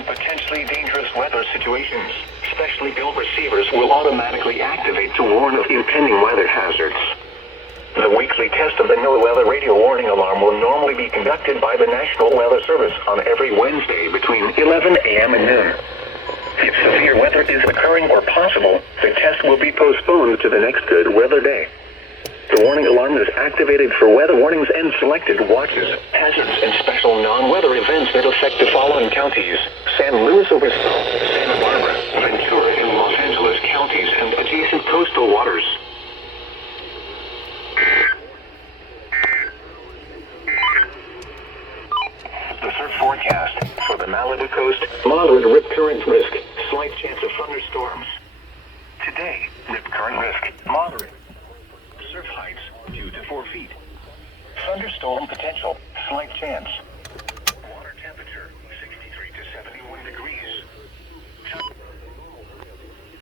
during potentially dangerous weather situations. Specially built receivers will automatically activate to warn of impending weather hazards. The weekly test of the NOAA weather radio warning alarm will normally be conducted by the National Weather Service on every Wednesday between 11 a.m. and noon. If severe weather is occurring or possible, the test will be postponed to the next good weather day. The warning alarm is activated for weather warnings and selected watches, hazards, and special non-weather events that affect the following counties: San Luis Obispo, Santa Barbara, Ventura, and Los Angeles counties and adjacent coastal waters. The surf forecast for the Malibu coast: moderate rip current risk, slight chance of thunderstorms. Today, rip current risk, moderate. Surf heights 2 to 4 feet. Thunderstorm potential, slight chance.